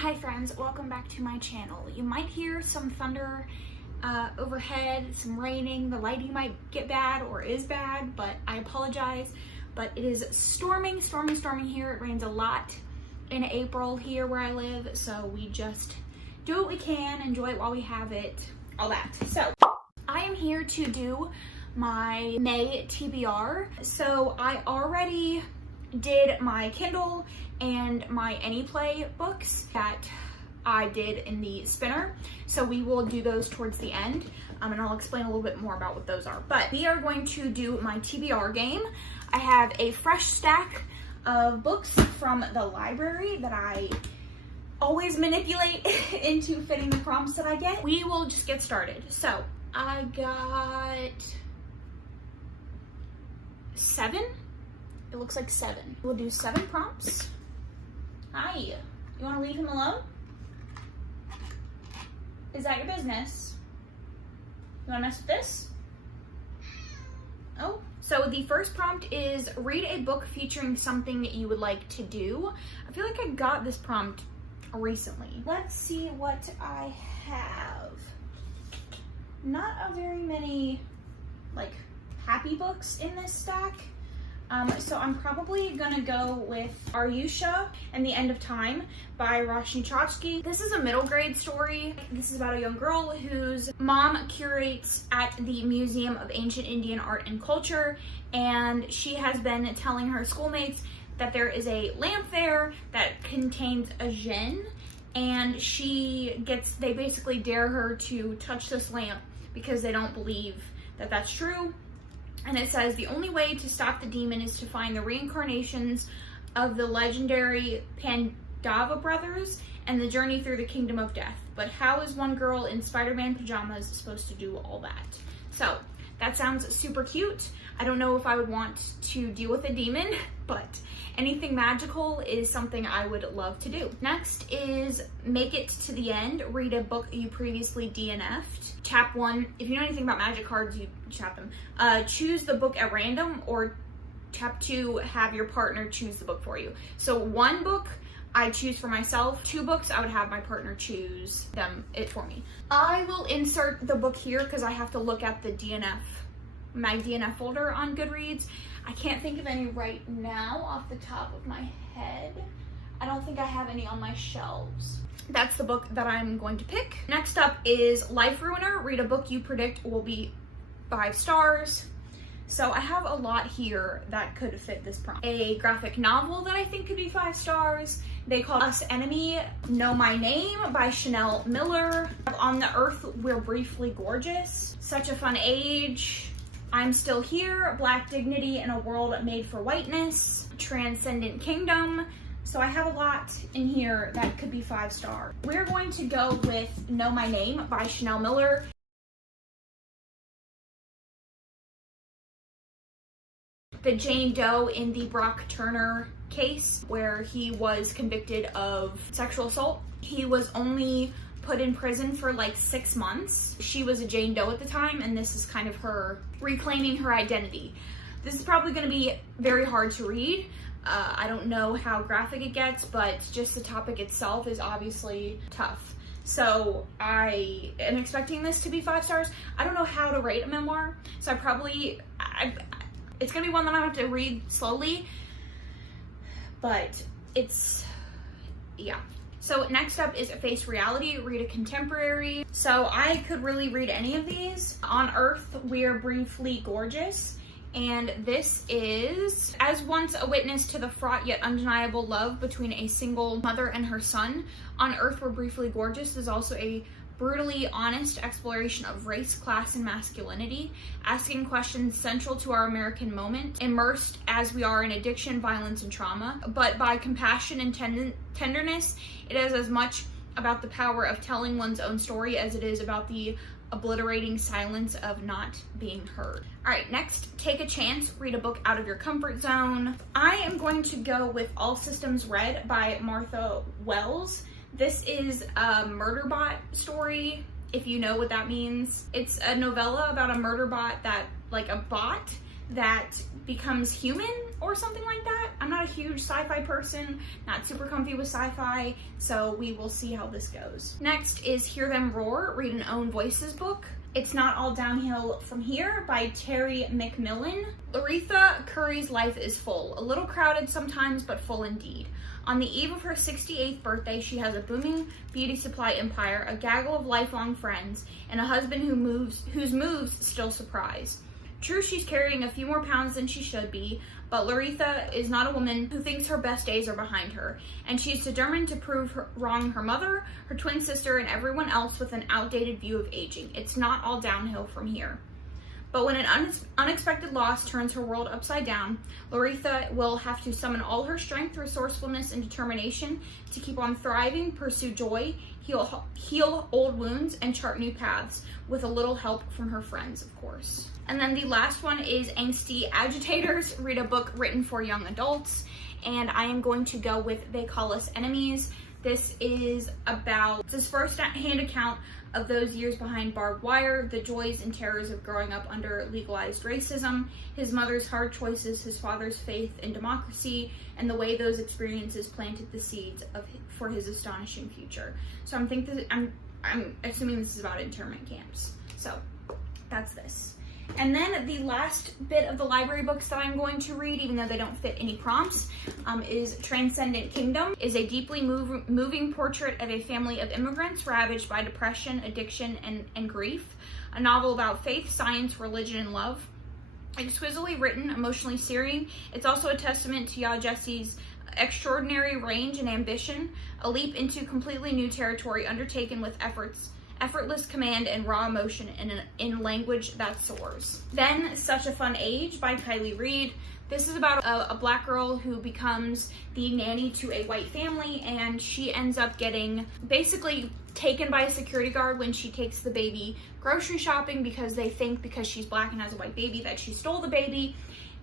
Hi friends, welcome back to my channel. You might hear some thunder overhead, some raining, the lighting might get bad or is bad, but I apologize. But it is storming here. It rains a lot in April here where I live, so we just do what we can, enjoy it while we have it, all that. So I am here to do my May TBR. So I already did my Kindle and my AnyPlay books that I did in the spinner. So we will do those towards the end, and I'll explain a little bit more about what those are. But we are going to do my TBR game. I have a fresh stack of books from the library that I always manipulate into fitting the prompts that I get. We will just get started. So I got 7. It looks like 7. We'll do 7 prompts. Hi, you want to leave him alone? Is that your business? You want to mess with this? Oh, so the first prompt is read a book featuring something that you would like to do. I feel like I got this prompt recently. Let's see what I have. Not a very many like happy books in this stack. So I'm probably gonna go with Aryusha and the End of Time by Roshni Chachki. This is a middle grade story. This is about a young girl whose mom curates at the Museum of Ancient Indian Art and Culture, and she has been telling her schoolmates that there is a lamp there that contains a jinn, and they basically dare her to touch this lamp because they don't believe that that's true. And it says the only way to stop the demon is to find the reincarnations of the legendary Pandava brothers and the journey through the kingdom of death. But how is one girl in Spider-Man pajamas supposed to do all that? So that sounds super cute. I don't know if I would want to deal with a demon, but anything magical is something I would love to do. Next is Make It to the End. Read a book you previously DNF'd. Chap 1, if you know anything about magic cards, you chap them. Choose the book at random, or chap 2, have your partner choose the book for you. So 1 book I choose for myself, 2 books I would have my partner choose it for me. I will insert the book here because I have to look at the my DNF folder on Goodreads. I can't think of any right now off the top of my head. I don't think I have any on my shelves. That's the book that I'm going to pick. Next up is Life Ruiner. Read a book you predict will be 5 stars. So I have a lot here that could fit this prompt. A graphic novel that I think could be 5 stars. They call Us Enemy. Know My Name by Chanelle Miller. On the Earth We're Briefly Gorgeous. Such a Fun Age. I'm Still Here. Black Dignity in a World Made for Whiteness. Transcendent Kingdom. So I have a lot in here that could be 5 stars. We're going to go with Know My Name by Chanelle Miller. The Jane Doe in the Brock Turner case, where he was convicted of sexual assault. He was only put in prison for like 6 months. She was a Jane Doe at the time, and this is kind of her reclaiming her identity. This is probably going to be very hard to read. I don't know how graphic it gets, but just the topic itself is obviously tough. So I am expecting this to be 5 stars. I don't know how to rate a memoir, so it's gonna be one that I have to read slowly, but yeah. So next up is Face Reality. Read a contemporary. So I could really read any of these. On Earth We're Briefly Gorgeous. And this is, as once a witness to the fraught yet undeniable love between a single mother and her son, On Earth We're Briefly Gorgeous is also a brutally honest exploration of race, class, and masculinity, asking questions central to our American moment, immersed as we are in addiction, violence, and trauma. But by compassion and tenderness, it is as much about the power of telling one's own story as it is about the obliterating silence of not being heard. All right, next, Take a Chance. Read a book out of your comfort zone. I am going to go with All Systems Red by Martha Wells. This is a murder bot story, if you know what that means. It's a novella about a murder bot that becomes human or something like that. I'm not a huge sci-fi person, not super comfy with sci-fi, so we will see how this goes. Next is Hear Them Roar, Read an Own Voices book. It's Not All Downhill From Here by Terry McMillan. Laretha Curry's life is full, a little crowded sometimes, but full indeed. On the eve of her 68th birthday, she has a booming beauty supply empire, a gaggle of lifelong friends, and a husband whose moves still surprise. True, she's carrying a few more pounds than she should be, but Laretha is not a woman who thinks her best days are behind her, and she's determined to prove wrong her mother, her twin sister, and everyone else with an outdated view of aging. It's not all downhill from here. But when an unexpected loss turns her world upside down, Laretha will have to summon all her strength, resourcefulness, and determination to keep on thriving, pursue joy, heal old wounds, and chart new paths, with a little help from her friends, of course. And then the last one is Angsty Agitators, Read a Book Written for Young Adults. And I am going to go with They Call Us Enemies. This is his first-hand account of those years behind barbed wire, the joys and terrors of growing up under legalized racism, his mother's hard choices, his father's faith in democracy, and the way those experiences planted the seeds for his astonishing future. So I'm assuming this is about internment camps. So that's this. And then the last bit of the library books that I'm going to read, even though they don't fit any prompts, is Transcendent Kingdom. Is a deeply moving portrait of a family of immigrants ravaged by depression, addiction, and grief. A novel about faith, science, religion, and love. Exquisitely written, emotionally searing. It's also a testament to Ya Jesse's extraordinary range and ambition, a leap into completely new territory undertaken with effortless command and raw emotion in language that soars. Then Such a Fun Age by Kylie Reed. This is about a black girl who becomes the nanny to a white family, and she ends up getting basically taken by a security guard when she takes the baby grocery shopping, because they think because she's black and has a white baby that she stole the baby.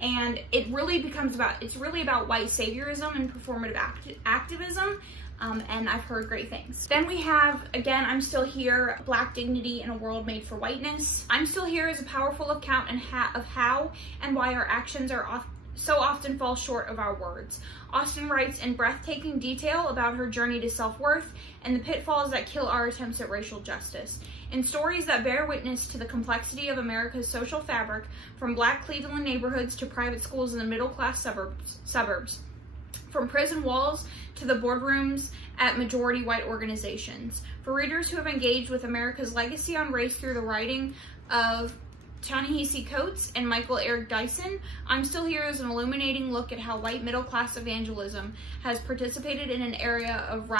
And it's really about white saviorism and performative activism. And I've heard great things. Then we have, again, I'm Still Here, Black Dignity in a World Made for Whiteness. I'm Still Here is a powerful account of how and why our actions are so often fall short of our words. Austen writes in breathtaking detail about her journey to self-worth and the pitfalls that kill our attempts at racial justice. In stories that bear witness to the complexity of America's social fabric, from black Cleveland neighborhoods to private schools in the middle-class suburbs, from prison walls to the boardrooms at majority white organizations. For readers who have engaged with America's legacy on race through the writing of Ta-Nehisi Coates and Michael Eric Dyson, I'm Still Here is an illuminating look at how white middle-class evangelism has participated in an era of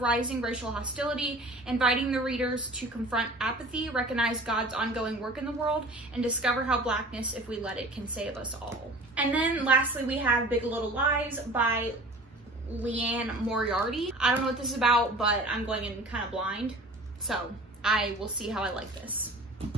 rising racial hostility, inviting the readers to confront apathy, recognize God's ongoing work in the world, and discover how blackness, if we let it, can save us all. And then lastly, we have Big Little Lies by Leanne Moriarty. I don't know what this is about, but I'm going in kind of blind, so I will see how I like this.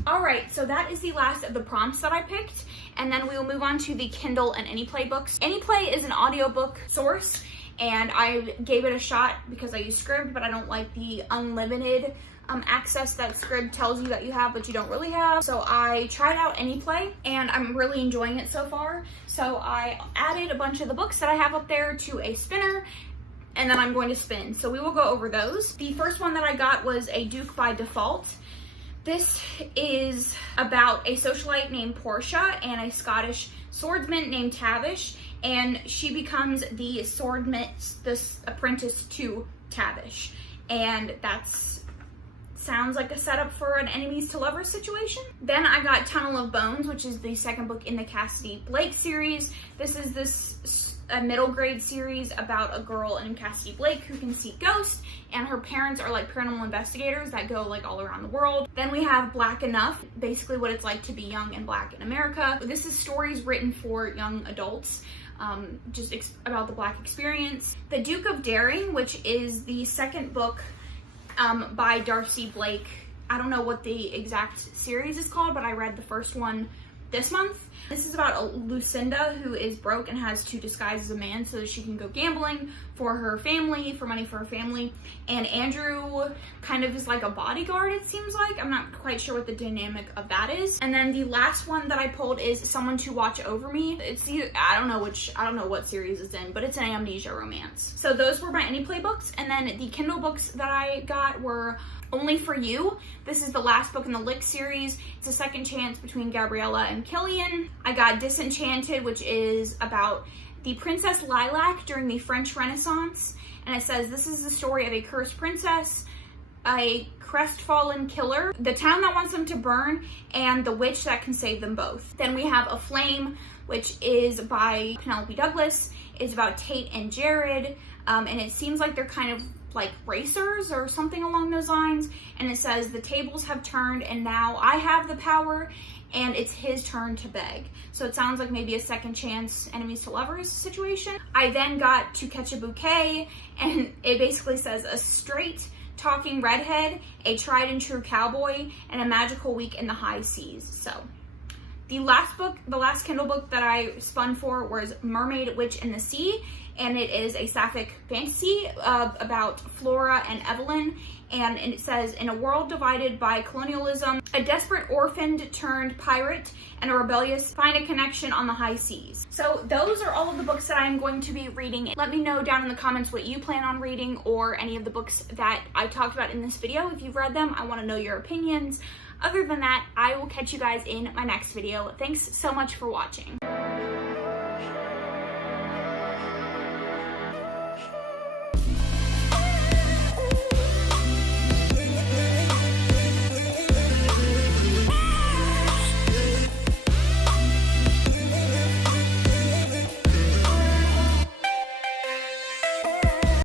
Alright, so that is the last of the prompts that I picked, and then we will move on to the Kindle and AnyPlay books. AnyPlay is an audiobook source, and I gave it a shot because I use Scribd, but I don't like the unlimited access that Scribd tells you that you have, but you don't really have. So I tried out AnyPlay, and I'm really enjoying it so far. So I added a bunch of the books that I have up there to a spinner, and then I'm going to spin. So we will go over those. The first one that I got was A Duke by Default. This is about a socialite named Portia and a Scottish swordsman named Tavish, and she becomes the apprentice to Tavish, and sounds like a setup for an enemies to lovers situation. Then I got Tunnel of Bones, which is the second book in the Cassidy Blake series. This is a middle grade series about a girl named Cassidy Blake who can see ghosts, and her parents are like paranormal investigators that go like all around the world. Then we have Black Enough, basically what it's like to be young and black in America. This is stories written for young adults, about the black experience. The Duke of Daring, which is the second book by Darcy Blake. I don't know what the exact series is called, but I read the first one this month. This is about Lucinda, who is broke and has to disguise as a man so that she can go gambling for her family, for money for her family. And Andrew kind of is like a bodyguard, it seems like. I'm not quite sure what the dynamic of that is. And then the last one that I pulled is Someone to Watch Over Me. It's I don't know what series it's in, but it's an amnesia romance. So those were my Any Play books. And then the Kindle books that I got were Only for You. This is the last book in the Lick series. It's a second chance between Gabriella and Killian. I got Disenchanted, which is about the Princess Lilac during the French Renaissance. And it says, this is the story of a cursed princess, a crestfallen killer, the town that wants them to burn, and the witch that can save them both. Then we have A Flame, which is by Penelope Douglas. It's about Tate and Jared, and it seems like they're kind of like racers or something along those lines. And it says, the tables have turned and now I have the power and it's his turn to beg. So it sounds like maybe a second chance enemies to lovers situation. I then got To Catch a Bouquet, and it basically says, a straight talking redhead, a tried and true cowboy, and a magical week in the high seas. So the last Kindle book that I spun for was Mermaid, Witch, and the Sea, and it is a sapphic fantasy about Flora and Evelyn. And it says, in a world divided by colonialism, a desperate orphaned turned pirate and a rebellious find a connection on the high seas. So those are all of the books that I'm going to be reading. Let me know down in the comments what you plan on reading, or any of the books that I talked about in this video. If you've read them, I want to know your opinions. Other than that, I will catch you guys in my next video. Thanks so much for watching.